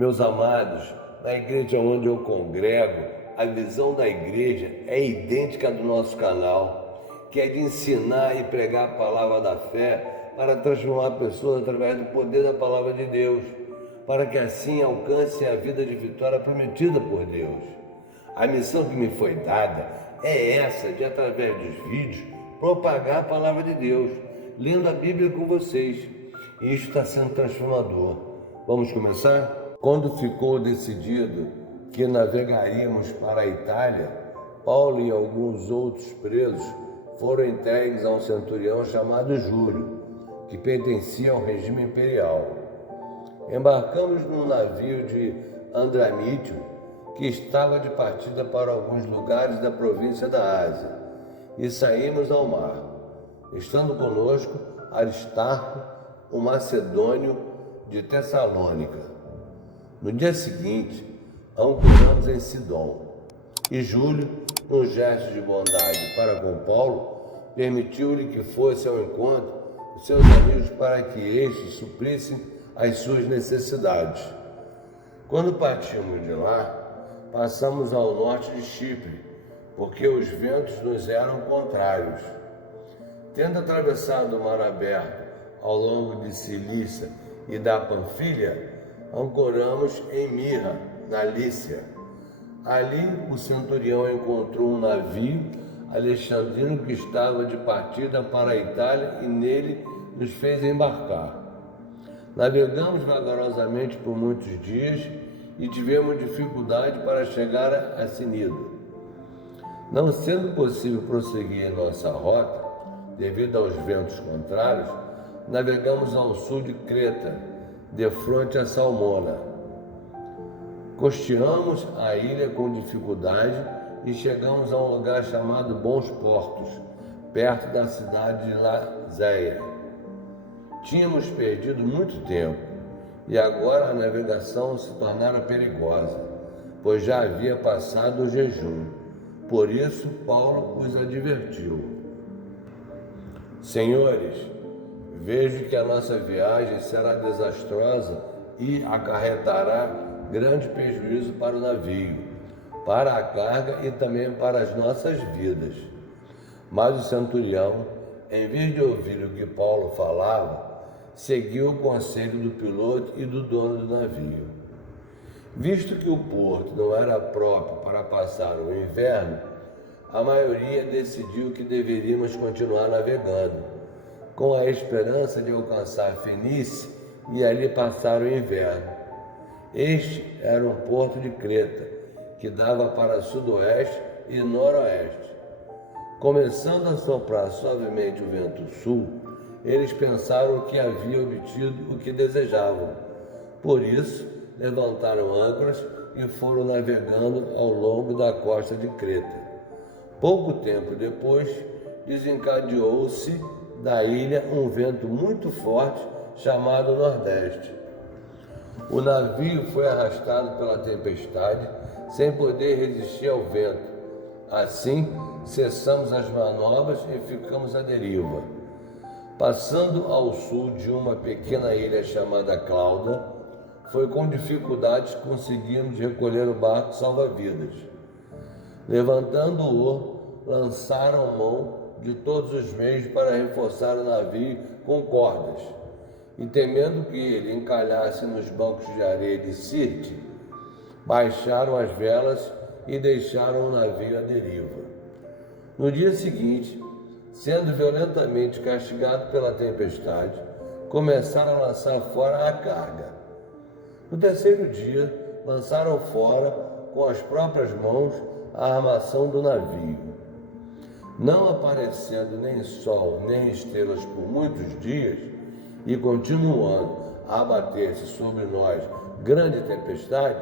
Meus amados, na igreja onde eu congrego, a visão da igreja é idêntica à do nosso canal, que é de ensinar e pregar a palavra da fé para transformar pessoas através do poder da palavra de Deus, para que assim alcancem a vida de vitória prometida por Deus. A missão que me foi dada é essa, de através dos vídeos, propagar a palavra de Deus, lendo a Bíblia com vocês. E isso está sendo transformador. Vamos começar? Quando ficou decidido que navegaríamos para a Itália, Paulo e alguns outros presos foram entregues a um centurião chamado Júlio, que pertencia ao regime imperial. Embarcamos num navio de Andramítio, que estava de partida para alguns lugares da província da Ásia, e saímos ao mar, estando conosco Aristarco, um macedônio de Tessalônica. No dia seguinte, ancoramos em Sidom, e Júlio, num gesto de bondade para com Paulo, permitiu-lhe que fosse ao encontro de seus amigos para que estes suprissem as suas necessidades. Quando partimos de lá, passamos ao norte de Chipre, porque os ventos nos eram contrários. Tendo atravessado o mar aberto ao longo de Cilícia e da Panfilha, ancoramos em Mirra, na Lícia. Ali o centurião encontrou um navio alexandrino que estava de partida para a Itália e nele nos fez embarcar. Navegamos vagarosamente por muitos dias e tivemos dificuldade para chegar a Cnido. Não sendo possível prosseguir em nossa rota, devido aos ventos contrários, navegamos ao sul de Creta, de frente a Salmona. Costeamos a ilha com dificuldade e chegamos a um lugar chamado Bons Portos, perto da cidade de Lazéia. Tínhamos perdido muito tempo e agora a navegação se tornara perigosa, pois já havia passado o jejum. Por isso, Paulo os advertiu: Senhores, vejo que a nossa viagem será desastrosa e acarretará grande prejuízo para o navio, para a carga e também para as nossas vidas. Mas o centurião, em vez de ouvir o que Paulo falava, seguiu o conselho do piloto e do dono do navio. Visto que o porto não era próprio para passar o inverno, a maioria decidiu que deveríamos continuar navegando, com a esperança de alcançar Fenícia e ali passar o inverno. Este era um porto de Creta, que dava para sudoeste e noroeste. Começando a soprar suavemente o vento sul, eles pensaram que haviam obtido o que desejavam. Por isso, levantaram âncoras e foram navegando ao longo da costa de Creta. Pouco tempo depois, desencadeou-se da ilha um vento muito forte chamado Nordeste. O navio foi arrastado pela tempestade sem poder resistir ao vento. Assim, cessamos as manobras e ficamos à deriva. Passando ao sul de uma pequena ilha chamada Clauda, foi com dificuldades que conseguimos recolher o barco salva-vidas. Levantando-o, lançaram mão de todos os meios para reforçar o navio com cordas, e temendo que ele encalhasse nos bancos de areia de Sirte, baixaram as velas e deixaram o navio à deriva. No dia seguinte, sendo violentamente castigado pela tempestade, começaram a lançar fora a carga. No terceiro dia, lançaram fora com as próprias mãos a armação do navio. Não aparecendo nem sol nem estrelas por muitos dias, e continuando a abater-se sobre nós grande tempestade,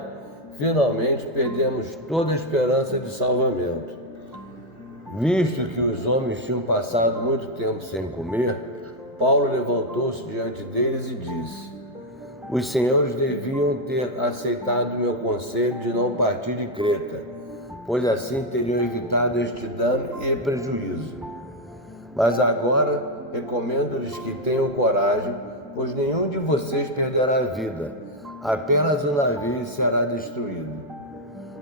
finalmente perdemos toda a esperança de salvamento. Visto que os homens tinham passado muito tempo sem comer, Paulo levantou-se diante deles e disse: Os senhores deviam ter aceitado meu conselho de não partir de Creta, pois assim teriam evitado este dano e prejuízo. Mas agora recomendo-lhes que tenham coragem, pois nenhum de vocês perderá a vida, apenas o navio será destruído.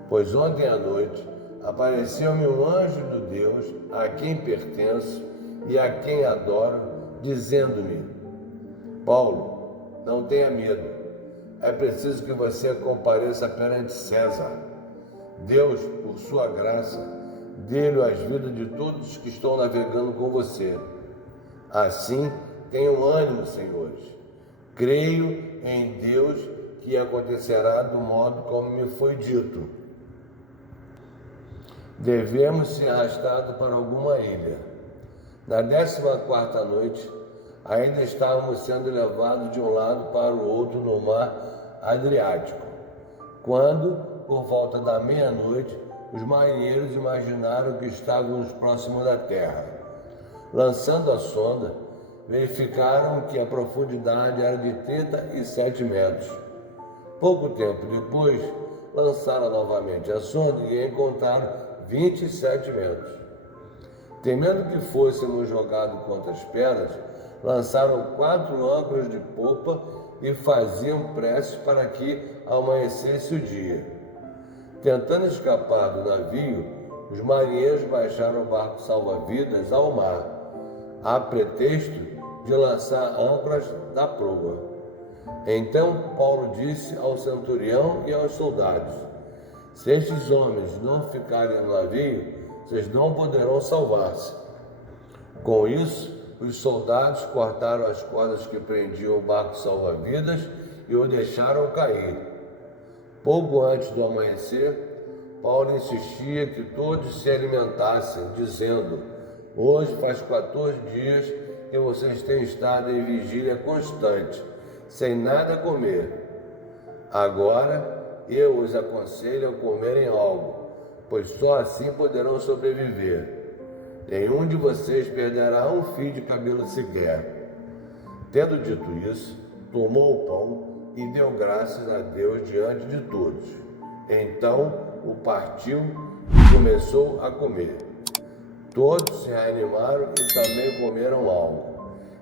Pois ontem à noite apareceu-me um anjo do Deus a quem pertenço e a quem adoro, dizendo-me: Paulo, não tenha medo. É preciso que você compareça perante César. Deus, por sua graça, dê-lhe as vidas de todos que estão navegando com você. Assim, tenham ânimo, senhores. Creio em Deus que acontecerá do modo como me foi dito. Devemos ser arrastados para alguma ilha. Na 14ª noite, ainda estávamos sendo levados de um lado para o outro no mar Adriático, quando, por volta da meia-noite, os marinheiros imaginaram que estávamos próximos da terra. Lançando a sonda, verificaram que a profundidade era de 37 metros. Pouco tempo depois, lançaram novamente a sonda e encontraram 27 metros. Temendo que fôssemos jogados contra as pedras, lançaram 4 âncoras de popa e faziam preces para que amanhecesse o dia. Tentando escapar do navio, os marinheiros baixaram o barco salva-vidas ao mar, a pretexto de lançar âncoras da proa. Então Paulo disse ao centurião e aos soldados: se estes homens não ficarem no navio, vocês não poderão salvar-se. Com isso, os soldados cortaram as cordas que prendiam o barco salva-vidas e o deixaram cair. Pouco antes do amanhecer, Paulo insistia que todos se alimentassem, dizendo: hoje faz 14 dias que vocês têm estado em vigília constante, sem nada comer. Agora eu os aconselho a comerem algo, pois só assim poderão sobreviver. Nenhum de vocês perderá um fio de cabelo sequer. Tendo dito isso, tomou o pão e deu graças a Deus diante de todos. Então o partiu e começou a comer. Todos se reanimaram e também comeram algo.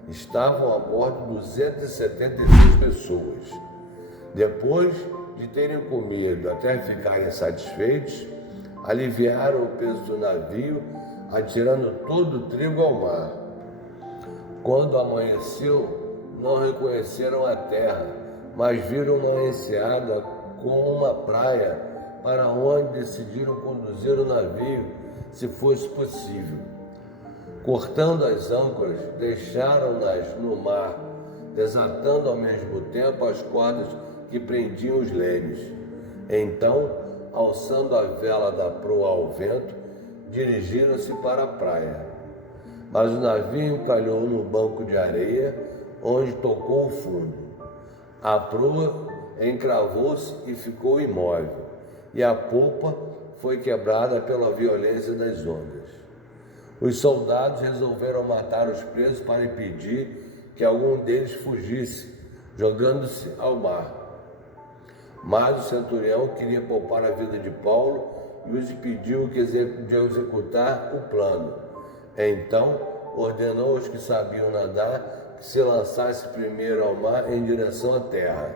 Estavam a bordo 276 pessoas. Depois de terem comido até ficarem satisfeitos, aliviaram o peso do navio, atirando todo o trigo ao mar. Quando amanheceu, não reconheceram a terra, mas viram uma enseada com uma praia, para onde decidiram conduzir o navio, se fosse possível. Cortando as âncoras, deixaram-nas no mar, desatando ao mesmo tempo as cordas que prendiam os leme. Então, alçando a vela da proa ao vento, dirigiram-se para a praia. Mas o navio encalhou no banco de areia, onde tocou o fundo. A proa encravou-se e ficou imóvel, e a polpa foi quebrada pela violência das ondas. Os soldados resolveram matar os presos para impedir que algum deles fugisse, jogando-se ao mar. Mas o centurião queria poupar a vida de Paulo e os impediu de executar o plano. Então ordenou aos que sabiam nadar que se lançassem primeiro ao mar em direção à terra.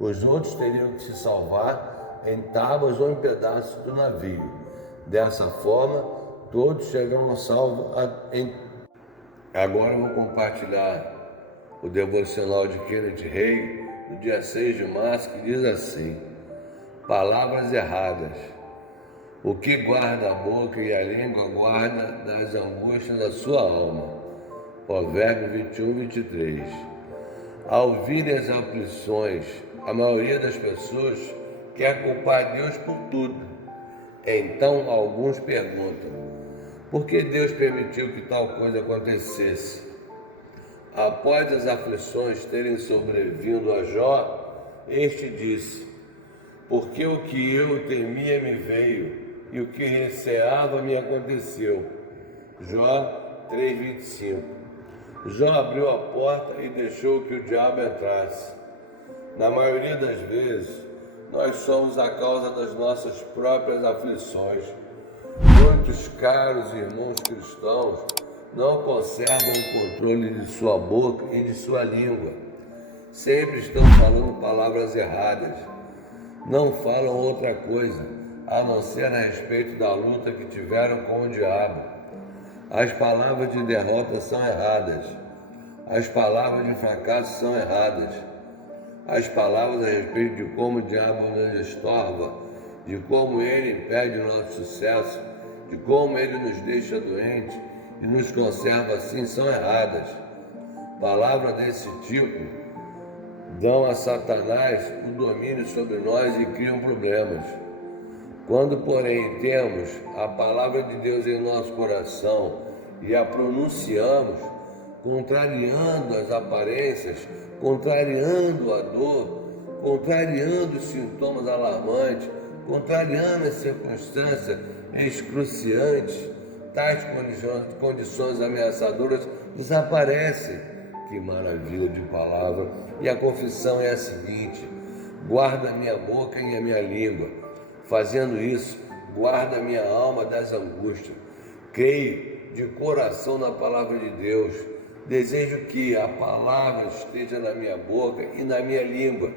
Os outros teriam que se salvar em tábuas ou em pedaços do navio. Dessa forma, todos chegaram salvos. Agora eu vou compartilhar o devocional de Kenneth Reig, do dia 6 de março, que diz assim: palavras erradas. O que guarda a boca e a língua guarda das angústias da sua alma. Provérbio 21:23. Ao ouvirem as aflições, a maioria das pessoas quer culpar Deus por tudo. Então alguns perguntam: por que Deus permitiu que tal coisa acontecesse? Após as aflições terem sobrevindo a Jó, este disse: porque o que eu temia me veio, e o que receava me aconteceu. Jó 3:25. Jó abriu a porta e deixou que o diabo entrasse. Na maioria das vezes, nós somos a causa das nossas próprias aflições. Muitos caros irmãos cristãos não conservam o controle de sua boca e de sua língua. sempre estão falando palavras erradas. Não falam outra coisa, a não ser a respeito da luta que tiveram com o diabo. As palavras de derrota são erradas. As palavras de fracasso são erradas. As palavras a respeito de como o diabo nos estorva, de como ele impede o nosso sucesso, de como ele nos deixa doentes e nos conserva assim, são erradas. Palavras desse tipo dão a Satanás o domínio sobre nós e criam problemas. Quando, porém, temos a palavra de Deus em nosso coração e a pronunciamos, contrariando as aparências, contrariando a dor, contrariando os sintomas alarmantes, contrariando as circunstâncias excruciantes, tais condições ameaçadoras desaparecem. Que maravilha de palavra! E a confissão é a seguinte: guarda a minha boca e a minha língua. Fazendo isso, guarda a minha alma das angústias. Creio de coração na palavra de Deus. Desejo que a palavra esteja na minha boca e na minha língua.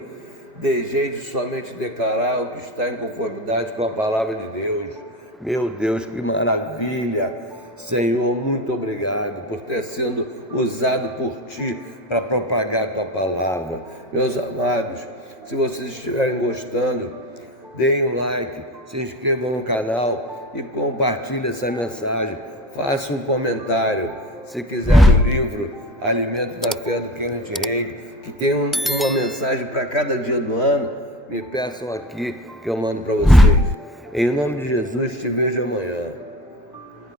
Desejo somente declarar o que está em conformidade com a palavra de Deus. Meu Deus, que maravilha! Senhor, muito obrigado por ter sido usado por Ti para propagar a Tua palavra. Meus amados, se vocês estiverem gostando, deem um like, se inscrevam no canal e compartilhem essa mensagem. Faça um comentário. Se quiser o livro Alimento da Fé do Kenneth Hagin, que tem uma mensagem para cada dia do ano, me peçam aqui que eu mando para vocês. Em nome de Jesus, te vejo amanhã.